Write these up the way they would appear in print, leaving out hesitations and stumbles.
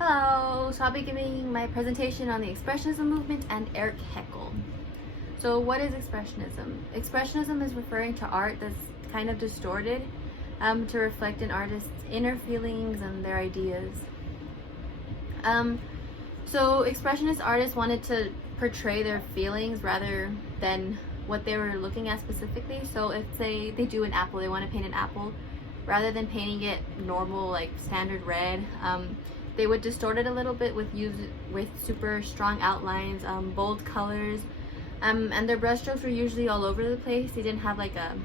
Hello! So I'll be giving my presentation on the Expressionism movement and Erich Heckel. So what is Expressionism? Expressionism is referring to art that's kind of distorted to reflect an artist's inner feelings and their ideas. So Expressionist artists wanted to portray their feelings rather than what they were looking at specifically. So if they do an apple, they want to paint an apple, rather than painting it normal, like standard red, they would distort it a little bit with super strong outlines, bold colors, and their brushstrokes were usually all over the place. They didn't have like a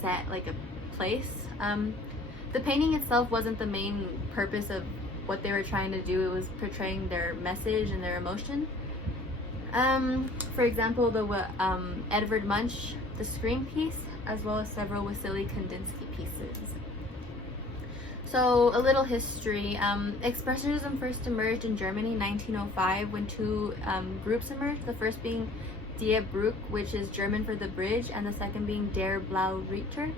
set, like a place. The painting itself wasn't the main purpose of what they were trying to do. It was portraying their message and their emotion. For example, the Edvard Munch, the Scream piece, as well as several Wassily Kandinsky pieces. So a little history. Expressionism first emerged in Germany in 1905 when two groups emerged, the first being Die Brücke, which is German for the bridge, and the second being Der Blaue Reiter,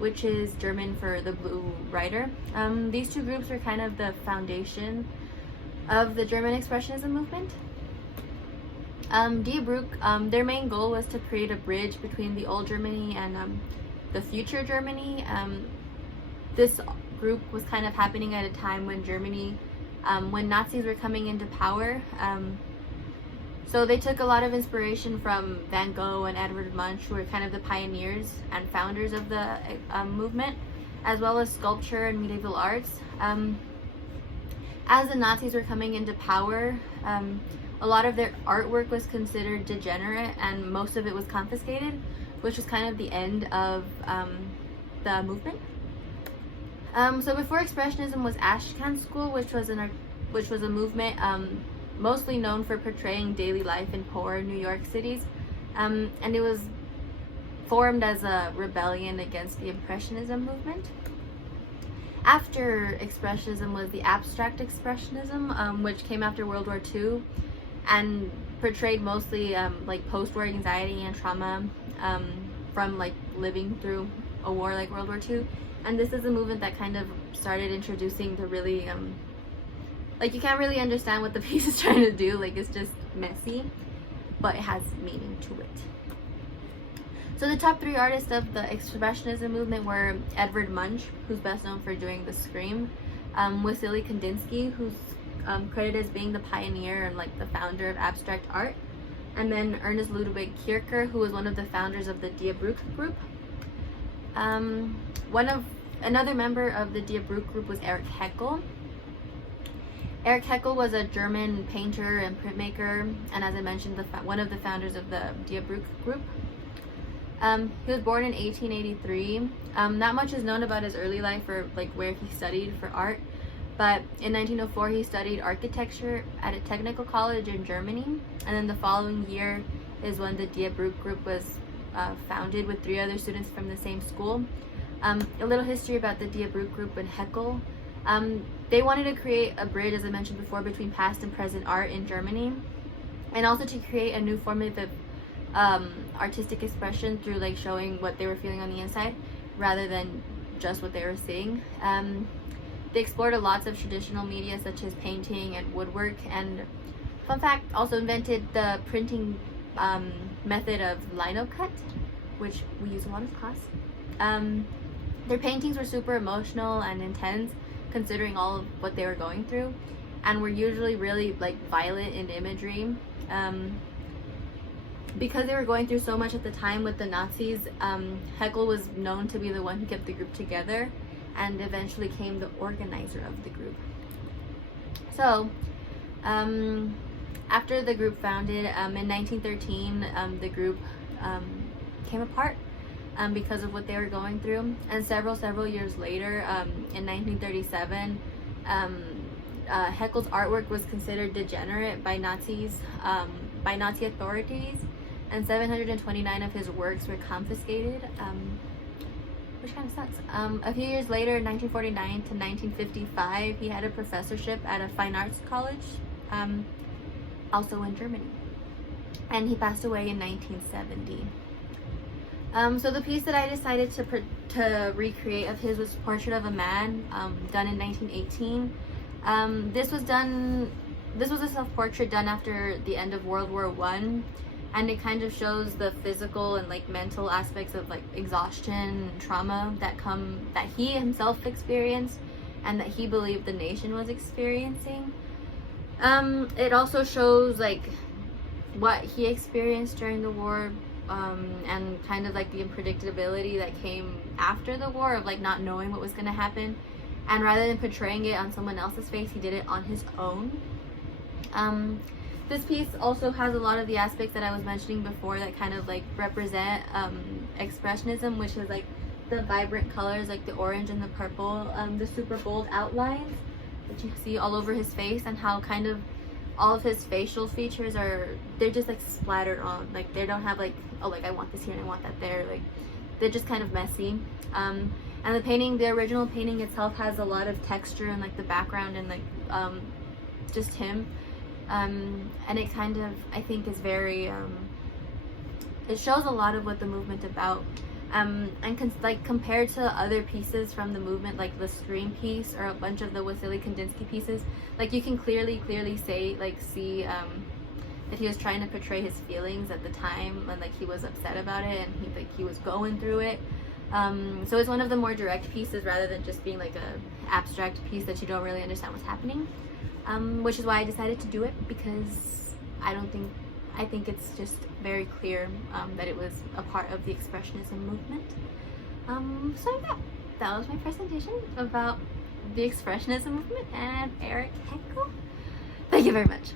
which is German for the blue rider. These two groups were kind of the foundation of the German Expressionism movement. Die Brücke, their main goal was to create a bridge between the old Germany and the future Germany. This group was kind of happening at a time when Germany, when Nazis were coming into power. So they took a lot of inspiration from Van Gogh and Edvard Munch, who were kind of the pioneers and founders of the movement, as well as sculpture and medieval arts. As the Nazis were coming into power, a lot of their artwork was considered degenerate and most of it was confiscated, which was kind of the end of the movement. So before Expressionism was Ashcan School, which was a movement mostly known for portraying daily life in poor New York cities, and it was formed as a rebellion against the Impressionism movement. After Expressionism was the Abstract Expressionism, which came after World War II and portrayed mostly like post-war anxiety and trauma from like living through a war like World War II. And this is a movement that kind of started introducing the really, like you can't really understand what the piece is trying to do, like it's just messy, but it has meaning to it. So the top three artists of the Expressionism movement were Edvard Munch, who's best known for doing the Scream, Wassily Kandinsky, who's credited as being the pioneer and like the founder of abstract art, and then Ernest Ludwig Kircher, who was one of the founders of the Die Brücke group. Another member of the Die Brücke group was Erich Heckel. Erich Heckel was a German painter and printmaker, and as I mentioned, one of the founders of the Die Brücke group. He was born in 1883. Not much is known about his early life or like where he studied for art, but in 1904 he studied architecture at a technical college in Germany, and then the following year is when the Die Brücke group was founded with 3 other students from the same school. A little history about the Die Brücke group and Heckel. They wanted to create a bridge, as I mentioned before, between past and present art in Germany, and also to create a new form of artistic expression through like showing what they were feeling on the inside rather than just what they were seeing. They explored lots of traditional media such as painting and woodwork, and fun fact, also invented the printing method of lino cut, which we use a lot in class. Their paintings were super emotional and intense, considering all of what they were going through, and were usually really like violent in imagery. Because they were going through so much at the time with the Nazis, Heckel was known to be the one who kept the group together and eventually became the organizer of the group. So after the group founded in 1913, the group came apart because of what they were going through, and several years later, in 1937, Heckel's artwork was considered degenerate by Nazi authorities, and 729 of his works were confiscated, which kind of sucks. A few years later, in 1949 to 1955, he had a professorship at a fine arts college, also in Germany, and he passed away in 1970. So the piece that I decided to recreate of his was Portrait of a Man, done in 1918. This was a self-portrait done after the end of World War I, and it kind of shows the physical and like mental aspects of like exhaustion and trauma that he himself experienced and that he believed the nation was experiencing. It also shows like what he experienced during the war, and kind of like the unpredictability that came after the war of like not knowing what was going to happen, and rather than portraying it on someone else's face, he did it on his own. This piece also has a lot of the aspects that I was mentioning before that kind of like represent Expressionism, which is like the vibrant colors like the orange and the purple, the super bold outlines that you see all over his face, and how kind of all of his facial features they're just like splattered on, like they don't have like, oh, like I want this here and I want that there, like they're just kind of messy. And the original painting itself has a lot of texture and like the background and like just him, and it kind of, I think, is very it shows a lot of what the movement about, and like compared to other pieces from the movement, like the Scream piece or a bunch of the Wassily Kandinsky pieces, like you can clearly see that he was trying to portray his feelings at the time, and like he was upset about it, and he was going through it. So it's one of the more direct pieces rather than just being like a abstract piece that you don't really understand what's happening, which is why I decided to do it, because I think it's just very clear that it was a part of the Expressionism movement. So yeah, that was my presentation about the Expressionism movement and Erich Heckel. Thank you very much.